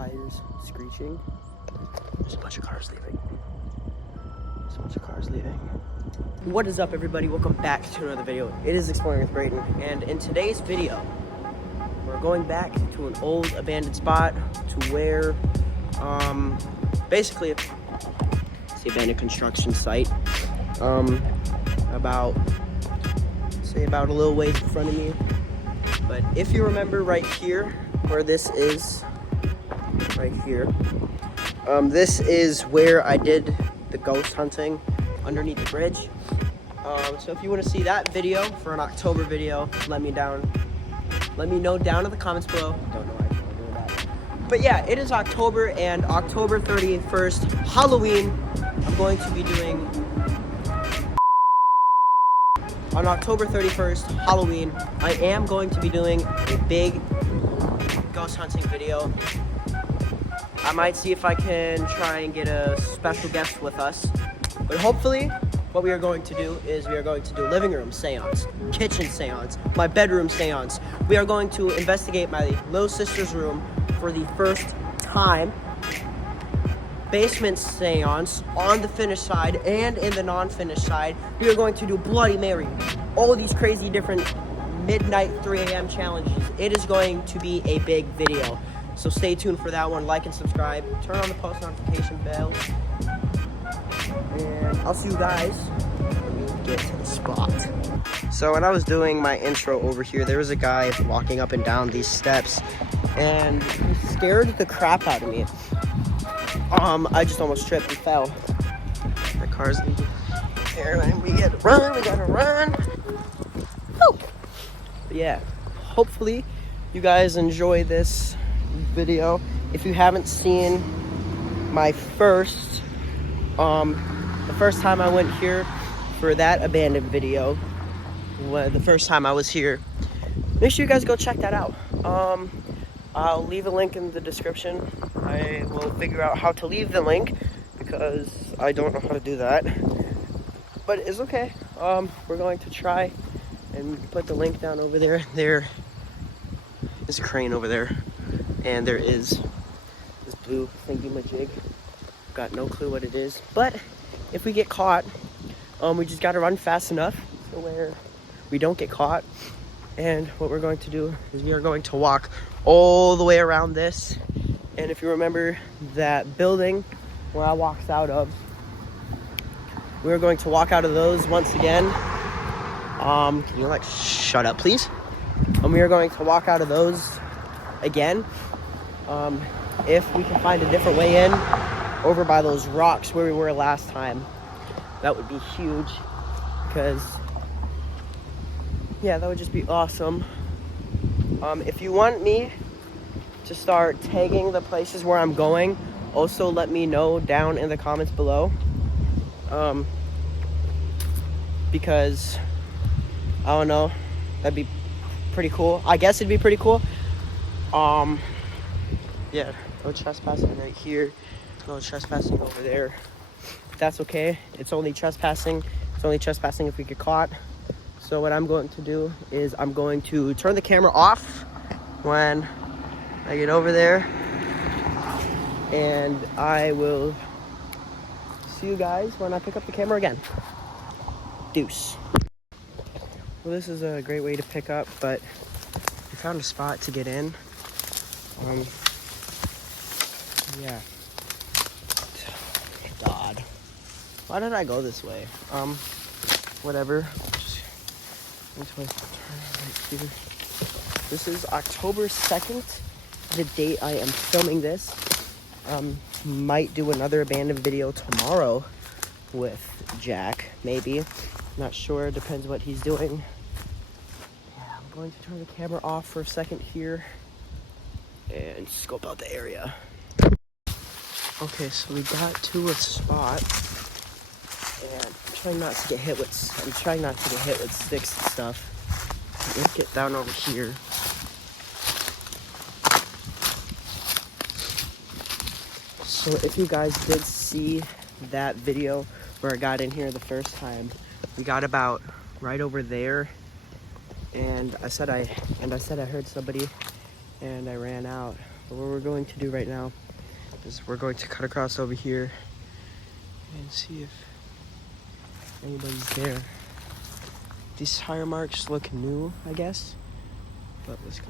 tires screeching. There's a bunch of cars leaving. What is up, everybody? Welcome back to another video. It is Exploring with Brayden, and in today's video, we're going back to an old abandoned spot to where, basically, it's the abandoned construction site. About a little ways in front of me. But if you remember right here, where this is, right here, this is where I did the ghost hunting underneath the bridge. So if you want to see that video for an October video, let me know down in the comments below. Don't know why I'm doing that. But yeah, it is October, and October 31st, Halloween, I'm going to be doing... On October 31st, Halloween, I am going to be doing a big ghost hunting video. I might see if I can try and get a special guest with us. But hopefully, what we are going to do is we are going to do living room seance, kitchen seance, my bedroom seance. We are going to investigate my little sister's room for the first time. Basement seance on the finished side and in the non-finished side. We are going to do Bloody Mary. All these crazy different midnight 3 a.m. challenges. It is going to be a big video. So stay tuned for that one. Like and subscribe. Turn on the post notification bell. And I'll see you guys when we get to the spot. So when I was doing my intro over here, there was a guy walking up and down these steps, and he scared the crap out of me. I just almost tripped and fell. The car's in there, and we gotta run. Woo! But yeah, hopefully you guys enjoy this video. If you haven't seen my first, the first time I went here for that abandoned video, the first time I was here, make sure you guys go check that out. I'll leave a link in the description. I will figure out how to leave the link because I don't know how to do that. But it's okay. We're going to try and put the link down over there. There is a crane over there. And there is this blue thingy-majig. Got no clue what it is. But if we get caught, we just got to run fast enough to where we don't get caught. And what we're going to do is we are going to walk all the way around this. And if you remember that building where I walked out of, we're going to walk out of those once again. Can you like shut up, please? And we are going to walk out of those again. If we can find a different way in over by those rocks where we were last time, that would be huge. Because yeah, that would just be awesome. If you want me to start tagging the places where I'm going, also let me know down in the comments below. Because I don't know, that'd be pretty cool. I guess it'd be pretty cool. Yeah, no trespassing right here, no trespassing over there. That's okay. It's only trespassing. It's only trespassing if we get caught. So what I'm going to do is I'm going to turn the camera off when I get over there, and I will see you guys when I pick up the camera again. Deuce. Well, this is a great way to pick up, but I found a spot to get in. Yeah. God. Why did I go this way? Whatever. This is October 2nd, the date I am filming this. Might do another abandoned video tomorrow with Jack, maybe. Not sure, depends what he's doing. Yeah, I'm going to turn the camera off for a second here and scope out the area. Okay, so we got to a spot, and I'm trying not to get hit with sticks and stuff. Let's get down over here. So if you guys did see that video where I got in here the first time, we got about right over there, and I said I heard somebody, and I ran out. But what we're going to do right now is we're going to cut across over here and see if anybody's there. These tire marks look new, I guess, but let's go.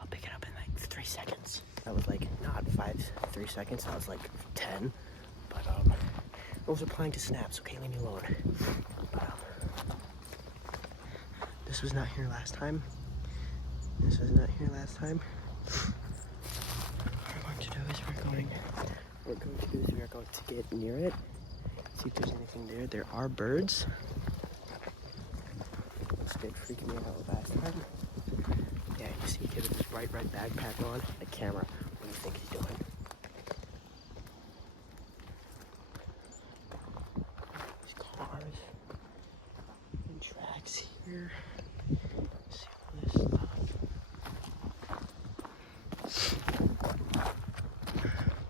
I'll pick it up in like 3 seconds. That was like not 3 seconds. That was like 10. But I was replying to snaps. Okay, leave me alone. This was not here last time. What we're going to do is we are going to get near it. See if there's anything there. There are birds. This did freak me out last time. Yeah, you see him with his bright red backpack on, a camera. What do you think he's doing? These cars and tracks here. See all this stuff.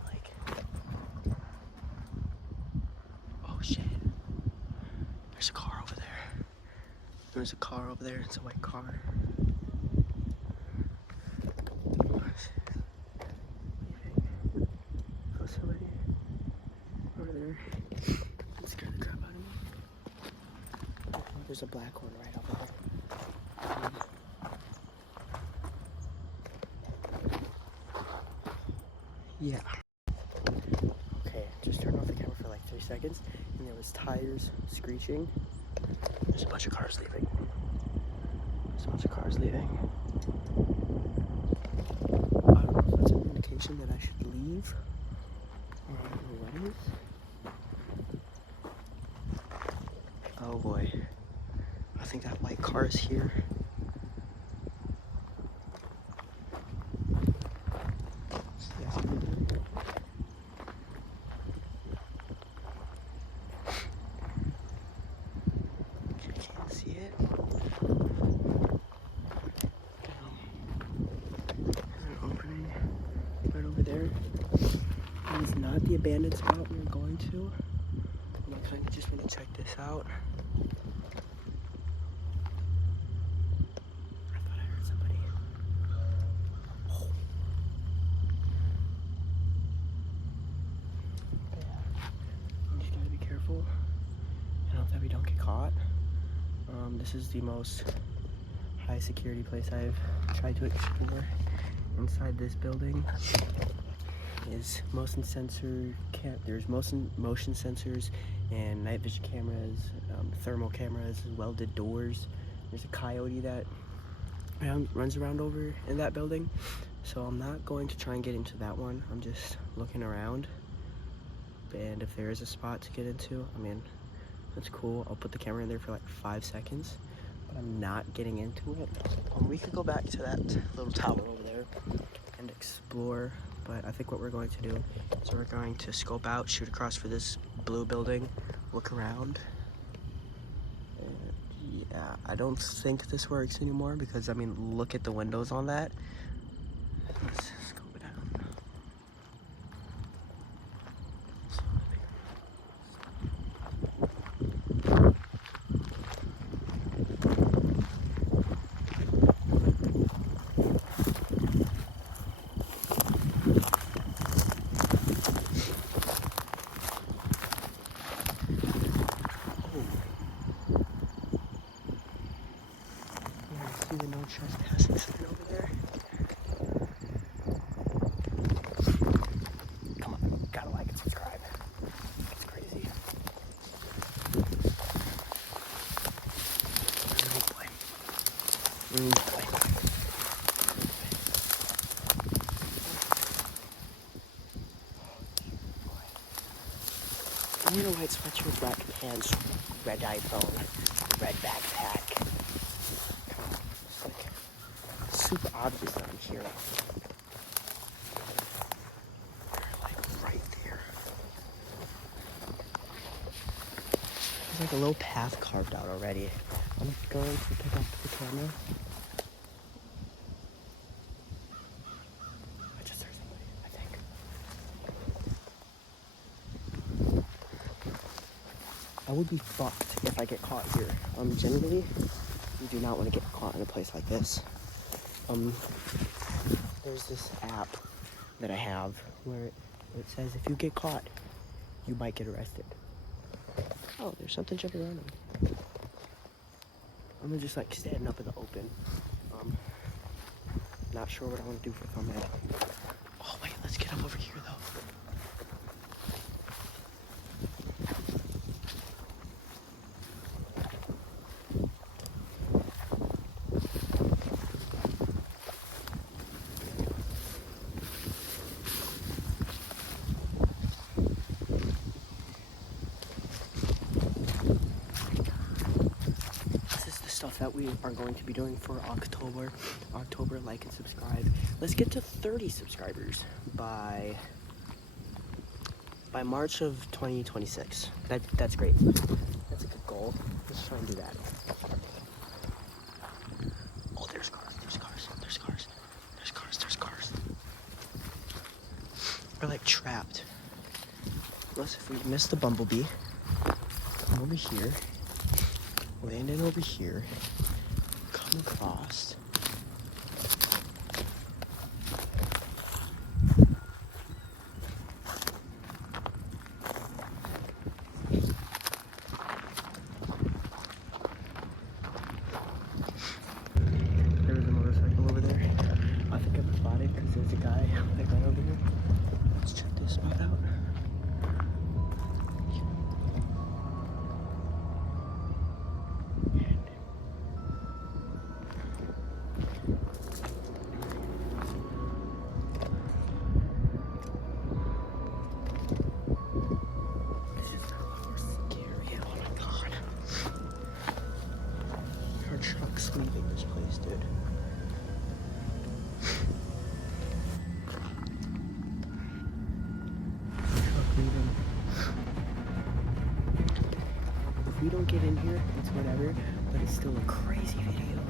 Like, oh shit. There's a car over there. There's a car over there. It's a white car. Somebody over there. That scared the crap out of me. Oh, there's a black one right over there. Yeah. Okay, just turned off the camera for like 3 seconds, and there was tires screeching. There's a bunch of cars leaving. I don't know if that's an indication that I should leave. What is? Oh boy. I think that white car is here. Can't see it. There's an opening right over there. It is not the abandoned spot we're going to. I kind of just want to check this out. I thought I heard somebody. Oh. But yeah, we just gotta be careful. I hope that we don't get caught. This is the most high security place I've tried to explore. Inside this building is motion sensor there's motion sensors and night vision cameras, thermal cameras, welded doors. There's a coyote that runs around over in that building, so I'm not going to try and get into that one. I'm just looking around, and if there is a spot to get into, I mean, that's cool. I'll put the camera in there for like 5 seconds, but I'm not getting into it. We could go back to that little tower over there and explore, but I think what we're going to do is we're going to scope out, shoot across for this blue building, look around. And yeah, I don't think this works anymore because, I mean, look at the windows on that. Let's scope it out. See the no trespassing sign over there? Come on, gotta like and subscribe. It's crazy. Oh boy. Oh boy. I'm in a white sweatshirt, black pants, red iPhone, red backpack. Super obvious that I'm here. like a little path carved out already. I'm going to pick up the camera. I just heard somebody, I think. I would be fucked if I get caught here. Generally, you do not want to get caught in a place like this. There's this app that I have where it says if you get caught, you might get arrested. Oh, there's something jumping around me. I'm just like standing up in the open. Not sure what I want to do for a thumbnail. Oh wait, let's get up over here though. That we are going to be doing for October, like and subscribe. Let's get to 30 subscribers by March of 2026. That's great. That's a good goal. Let's try and do that. Oh, there's cars. We're like trapped. Unless if we miss the bumblebee, come over here. Land in over here, come across. There's a motorcycle over there. I think I'm spotted because there's a guy that got over here. Let's check this spot out. Trucks leaving this place, dude. Truck leaving. If we don't get in here, it's whatever, but it's still a crazy video.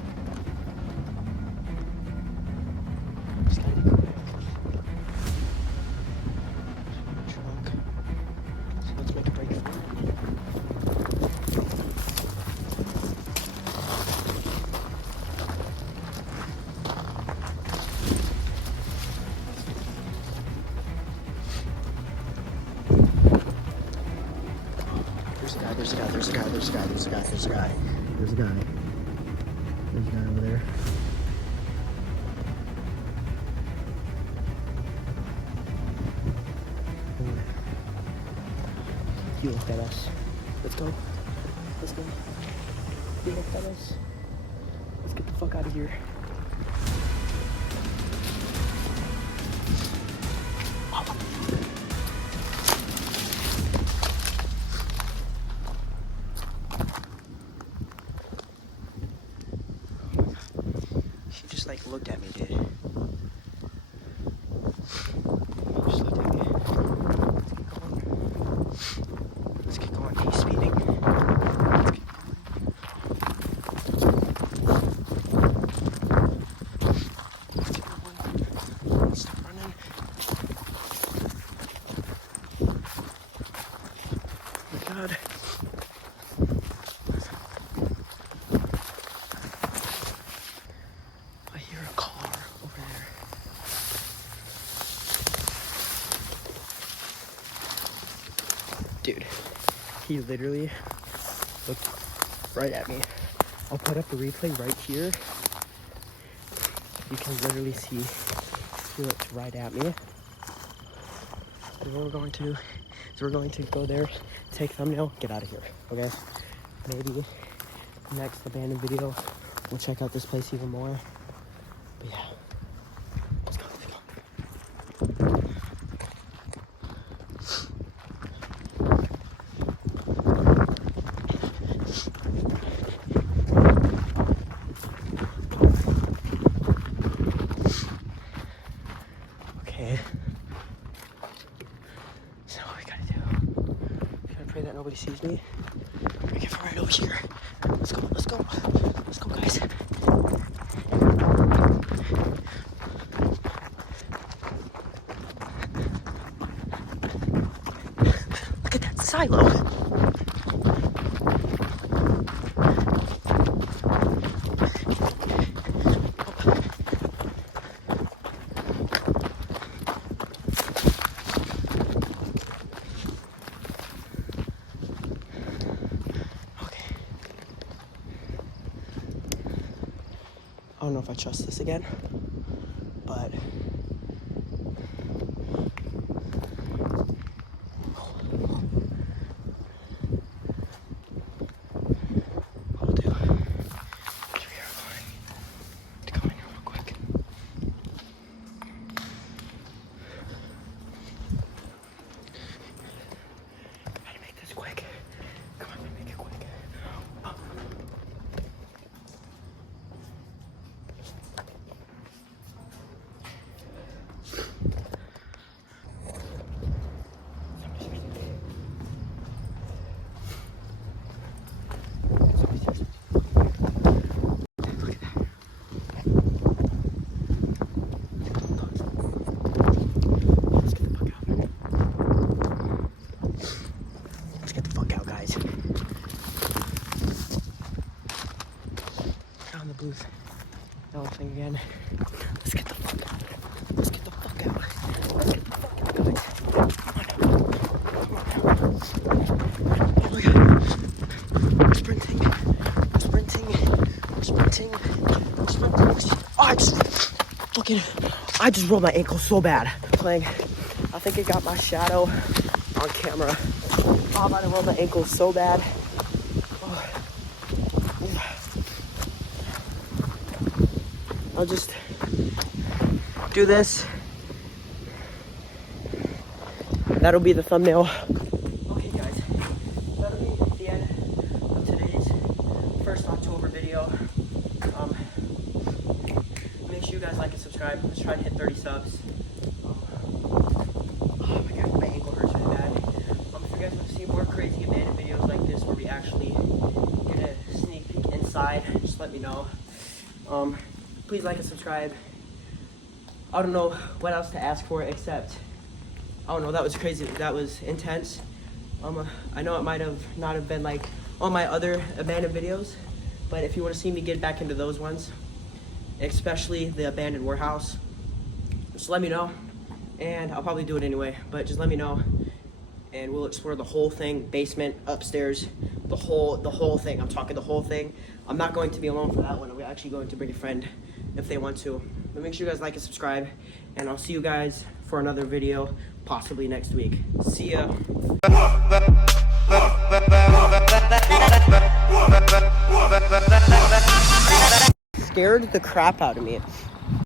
Just gotta be quick. Truck. So let's make a break for it. There's a guy over there. He looked at us. Let's go. He looked at us. Let's get the fuck out of here. Like looked at me, dude. He just looked at me. Let's get going. He's speeding. Let's get going. Let's stop running. Oh my God. Dude, he literally looked right at me. I'll put up the replay right here. You can literally see he looked right at me. So what we're going to do is we're going to go there, take a thumbnail, get out of here, okay? Maybe next abandoned video, we'll check out this place even more. But yeah, let's go. So what we gotta do, we gotta pray that nobody sees me. We can here. Let's go, let's go. Let's go, guys. Look at that silo. I don't know if I trust this again, but I'll do. Here we are going to go in here real quick. Gotta make this quick. Come on, make it quick. Oh. On the blues. Thing again. Let's get the fuck out. Let's get the fuck out. Let's get the fuck out, guys. Come on. Oh my god. We're sprinting. We're sprinting. We're sprinting. We're sprinting. Oh, I just rolled my ankle so bad playing. I think it got my shadow on camera. Oh, I'm about to roll my ankle so bad. I'll just do this. That'll be the thumbnail. Okay, guys, that'll be the end of today's 1st October video. Make sure you guys like and subscribe. Let's try to hit 30 subs. Oh my god, my ankle hurts really bad. If you guys want to see more crazy abandoned videos like this where we actually get a sneak peek inside, just let me know. Please like and subscribe. I don't know what else to ask for except, I don't know, that was crazy. That was intense. I know it might have not have been like all my other abandoned videos, but if you want to see me get back into those ones, especially the abandoned warehouse, just let me know, and I'll probably do it anyway, but just let me know, and we'll explore the whole thing, basement, upstairs, the whole thing. I'm talking the whole thing. I'm not going to be alone for that one. I'm actually going to bring a friend if they want to. But make sure you guys like and subscribe, and I'll see you guys for another video, possibly next week. See ya. Scared the crap out of me.